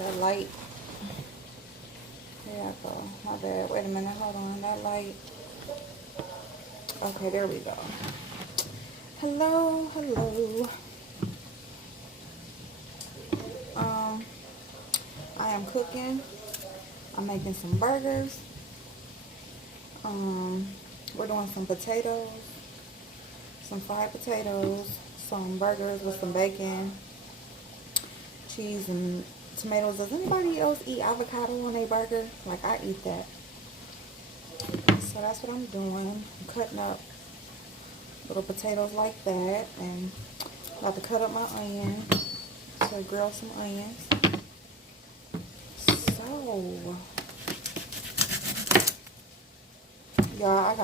That light. Here I go. My bad. Wait a minute. Hold on. That light. Okay, there we go. Hello, hello. Um, I am cooking. I'm making some burgers. We're doing some potatoes, some fried potatoes, some burgers with some bacon, cheese, and tomatoes. Does anybody else eat avocado on a burger? Like, I eat that. So that's what I'm doing. I'm cutting up little potatoes like that, and I'm about to cut up my onion to grill some onions. So, y'all, I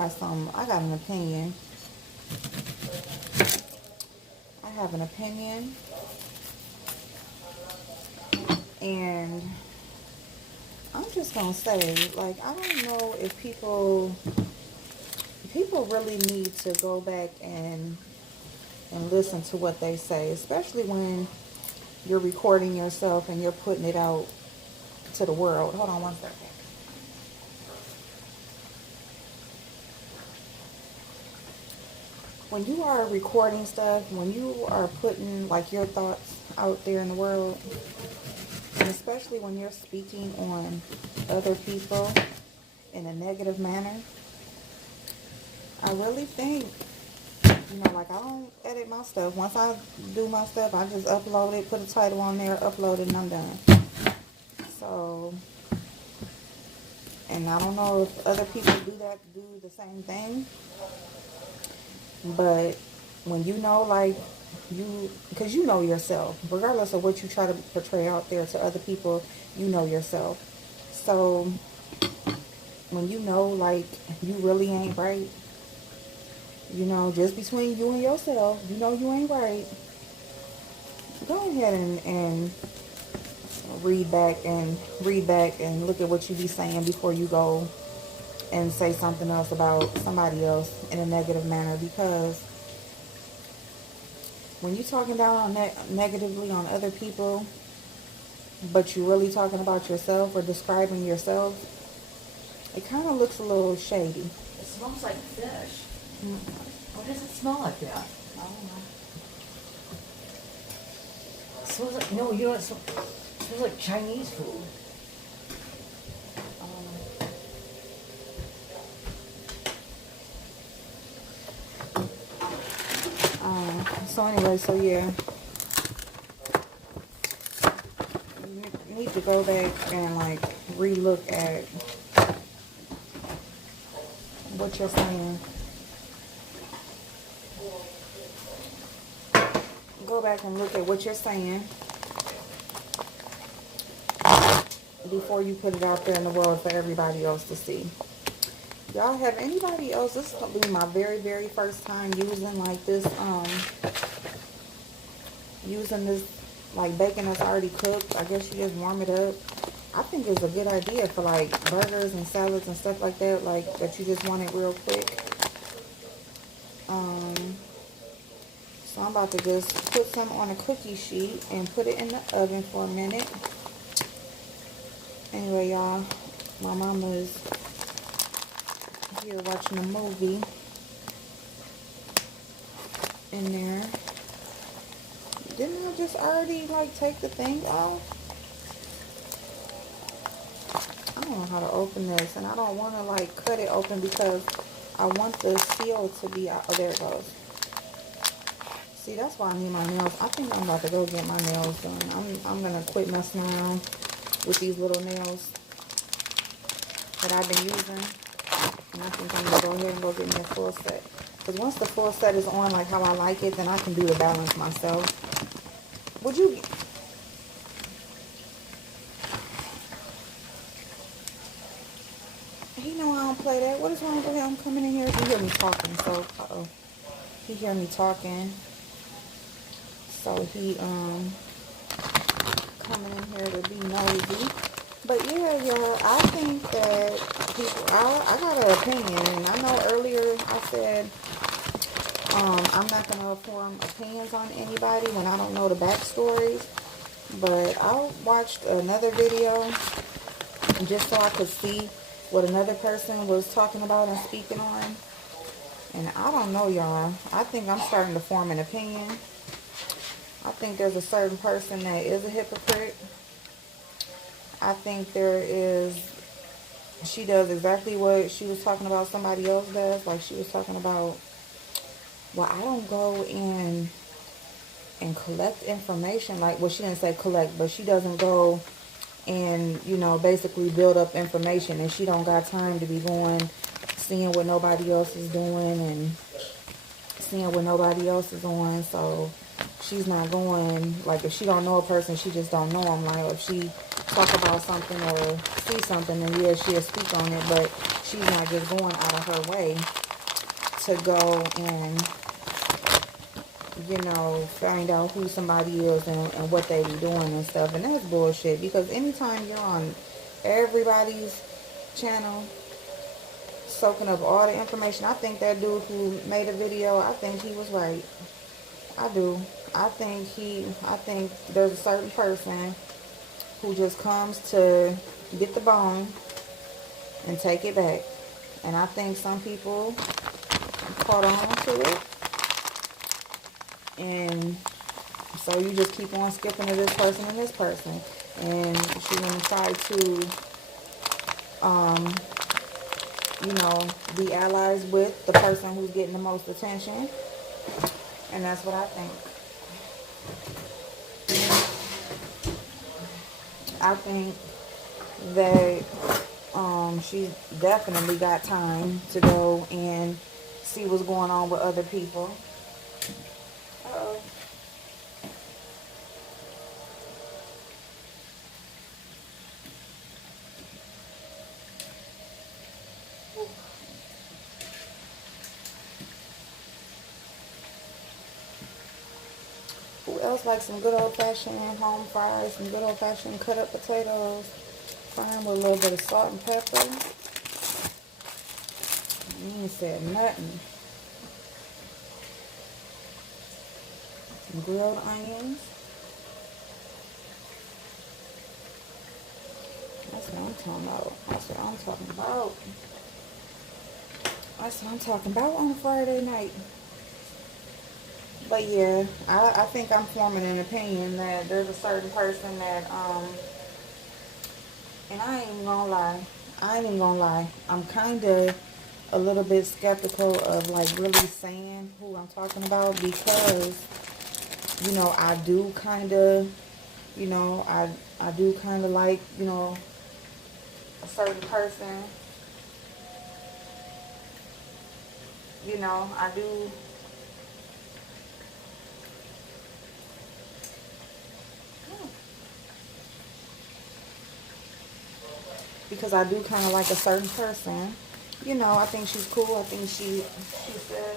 got an opinion. I have an opinion, and I'm just gonna say, like, I don't know if people really need to go back and listen to what they say, especially when you're recording yourself and you're putting it out to the world. Hold on one second. When you are recording stuff, when you are putting like your thoughts out there in the world, and especially when you're speaking on other people in a negative manner, I really think, like, I don't edit my stuff. Once I do my stuff, I just upload it, put a title on there, upload it, and I'm done. So, and I don't know if other people do the same thing, but when you know, like, because you know yourself, regardless of what you try to portray out there to other people, you know yourself. So, when you know, like, you really ain't right, just between you and yourself, you ain't right, go ahead and read back and look at what you be saying before you go and say something else about somebody else in a negative manner. Because when you're talking down negatively on other people, but you're really talking about yourself or describing yourself, it kind of looks a little shady. It smells like fish. Mm-hmm. Why does it smell like that? I don't know. It smells like, no, it smells like Chinese food. So anyway, so yeah, you need to go back and like re-look at what you're saying. Go back and look at what you're saying before you put it out there in the world for everybody else to see. Y'all have anybody else? This is gonna be my very, very first time using like this, like bacon that's already cooked. I guess you just warm it up. I think it's a good idea for like burgers and salads and stuff like that, like that you just want it real quick. So I'm about to just put some on a cookie sheet and put it in the oven for a minute. Anyway, y'all, my mama is here watching a movie in there. Didn't I just already like take the thing off? I don't know how to open this, and I don't want to like cut it open because I want the seal to be out. Oh, there it goes. See, that's why I need my nails. I think I'm about to go get my nails done. I'm gonna quit messing around with these little nails that I've been using, and I think I'm gonna go ahead and go get me a full set. Because once the full set is on like how I like it, then I can do the balance myself. Would you? He know I don't play that. What is wrong with him coming in here? He hear me talking, so he hear me talking. So he coming in here to be nosy. But yeah, y'all, I think that people, I got an opinion, and I know earlier I said I'm not gonna form opinions on anybody when I don't know the backstories. But I watched another video just so I could see what another person was talking about and speaking on. And I don't know, y'all. I think I'm starting to form an opinion. I think there's a certain person that is a hypocrite. I think there is, she does exactly what she was talking about somebody else does. Like she was talking about, well, I don't go in and collect information. Like, well, she didn't say collect, but she doesn't go and, you know, basically build up information. And she don't got time to be going, seeing what nobody else is doing and seeing what nobody else is on. So she's not going, like if she don't know a person, she just don't know them. Like if she talk about something or see something, then yeah, she'll speak on it, but she's not just going out of her way to go and, you know, find out who somebody is and what they be doing and stuff. And that's bullshit, because anytime you're on everybody's channel soaking up all the information, I think that dude who made a video, I think he was right. I do. I think there's a certain person who just comes to get the bone and take it back. And I think some people caught on to it. And so you just keep on skipping to this person and this person. And she gonna try to, you know, be allies with the person who's getting the most attention. And that's what I think. I think that she's definitely got time to go and see what's going on with other people. Uh-oh. Who else likes some good old-fashioned home fries, some good old-fashioned cut-up potatoes, frying with a little bit of salt and pepper? You ain't said nothing. Some grilled onions. That's what I'm talking about. That's what I'm talking about. That's what I'm talking about on a Friday night. But yeah, I think I'm forming an opinion that there's a certain person that, and I ain't even gonna lie. I ain't even gonna lie. I'm kind of a little bit skeptical of like really saying who I'm talking about, because, you know, I do kind of, you know, I do kind of like, you know, a certain person. You know, I do. Because I do kind of like a certain person. You know, I think she's cool. I think she says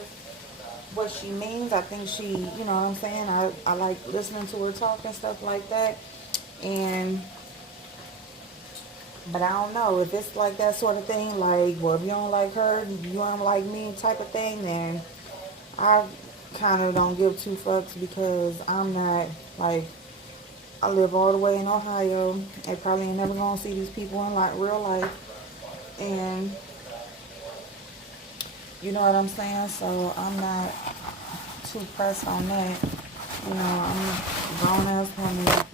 what she means. I think she, you know what I'm saying? I like listening to her talk and stuff like that. And, but I don't know. If it's like that sort of thing, like, well, if you don't like her, you don't like me type of thing, then I kind of don't give two fucks, because I'm not, like, I live all the way in Ohio. I probably ain't never gonna see these people in like real life. And you know what I'm saying? So I'm not too pressed on that. You know, I'm a grown ass woman.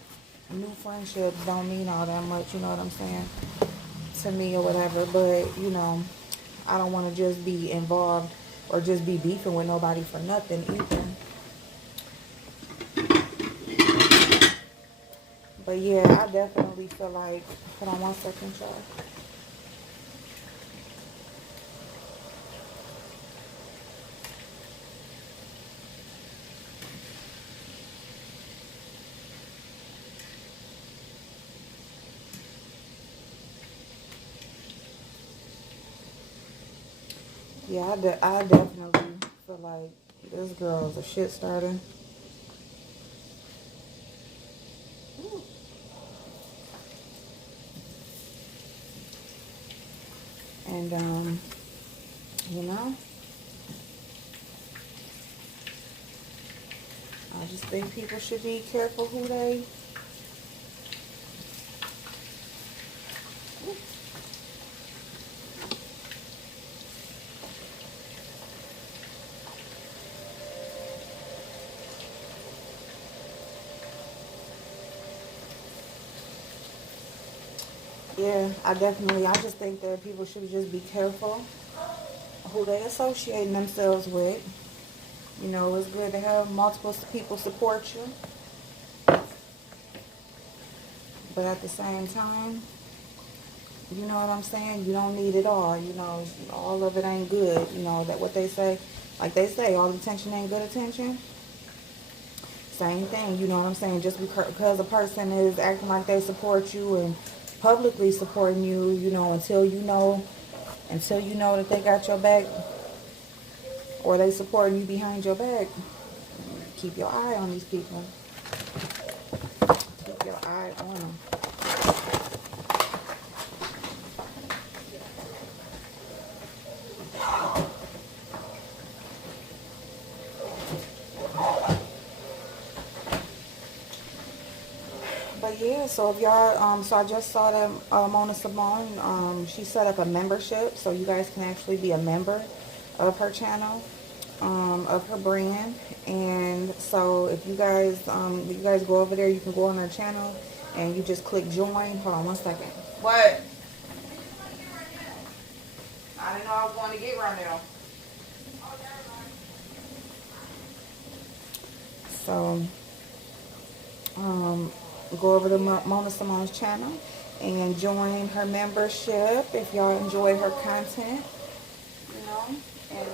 New friendships don't mean all that much, you know what I'm saying, to me or whatever. But, you know, I don't want to just be involved or just be beefing with nobody for nothing either. But yeah, I definitely feel like, hold on one second, y'all. Yeah, I definitely feel like this girl is a shit starter. And, you know, I just think people should be careful who they Yeah, I just think that people should just be careful who they associating themselves with. You know, it's good to have multiple people support you, but at the same time, you know what I'm saying? You don't need it all. You know, all of it ain't good. You know, that what they say, like they say, all attention ain't good attention. Same thing, you know what I'm saying? Just because a person is acting like they support you and publicly supporting you, you know, until you know that they got your back or they supporting you behind your back, keep your eye on these people. Keep your eye on them. But yeah, so if y'all, so I just saw that Mona Simone, she set up a membership, so you guys can actually be a member of her channel, of her brand. And so if you guys go over there, you can go on her channel and you just click join. Hold on one second. What? I didn't know I was going to get right now. So, go over to Mona Simone's channel and join her membership if y'all enjoy her content, you know. And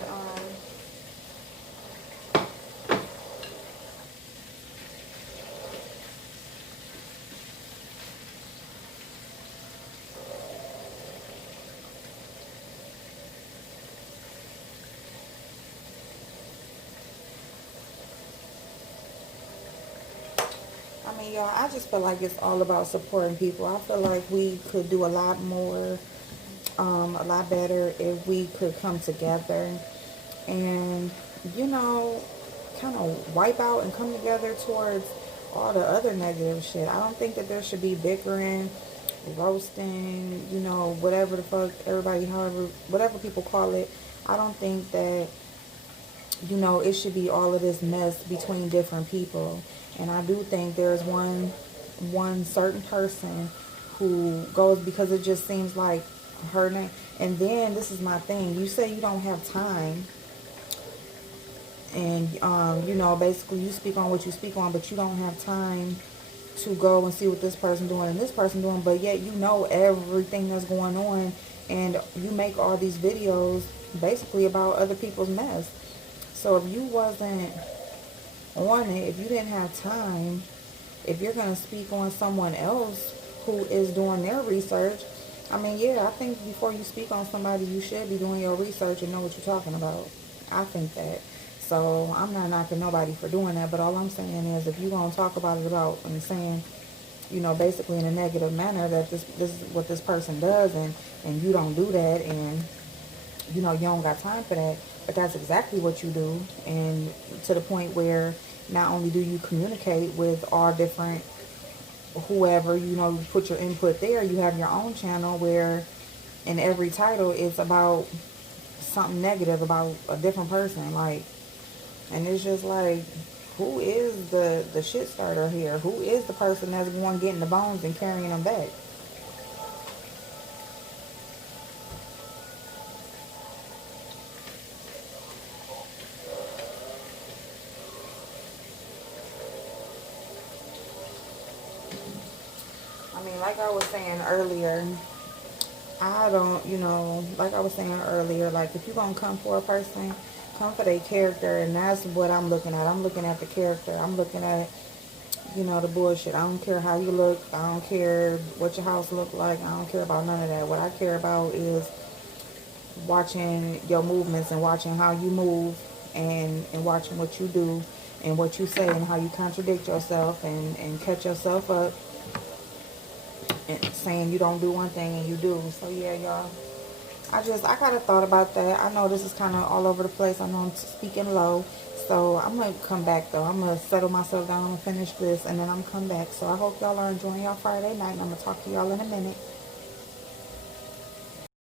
I mean, y'all, I just feel like it's all about supporting people. I feel like we could do a lot more, a lot better if we could come together and, you know, kind of wipe out and come together towards all the other negative shit. I don't think that there should be bickering, roasting, you know, whatever the fuck everybody, however, whatever people call it. I don't think that, you know, it should be all of this mess between different people. And I do think there's one certain person who goes because it just seems like her name. And then this is my thing. You say you don't have time, and you know, basically you speak on what you speak on, but you don't have time to go and see what this person doing and this person doing. But yet you know everything that's going on, and you make all these videos basically about other people's mess. So if you wasn't on it, if you didn't have time, if you're going to speak on someone else who is doing their research, I mean, yeah, I think before you speak on somebody, you should be doing your research and know what you're talking about. I think that. So I'm not knocking nobody for doing that, but all I'm saying is if you're going to talk about it about and saying, you know, basically in a negative manner that this is what this person does, and you don't do that, and you know, you don't got time for that, but that's exactly what you do. And to the point where not only do you communicate with all different whoever, you know, you put your input there, you have your own channel where in every title it's about something negative about a different person, like, and it's just like, who is the shit starter here? Who is the person that's going getting the bones and carrying them back? I mean, like I was saying earlier, I don't, you know, like I was saying earlier, like if you're going to come for a person, come for their character, and that's what I'm looking at. I'm looking at the character. I'm looking at, you know, the bullshit. I don't care how you look. I don't care what your house look like. I don't care about none of that. What I care about is watching your movements and watching how you move, and watching what you do and what you say and how you contradict yourself and catch yourself up and saying you don't do one thing and you do. So yeah, y'all, I kind of thought about that. I know this is kind of all over the place. I know I'm speaking low, so I'm gonna come back though. I'm gonna settle myself down. I'm gonna finish this and then I'm come back. So I hope y'all are enjoying y'all Friday night, and I'm gonna talk to y'all in a minute.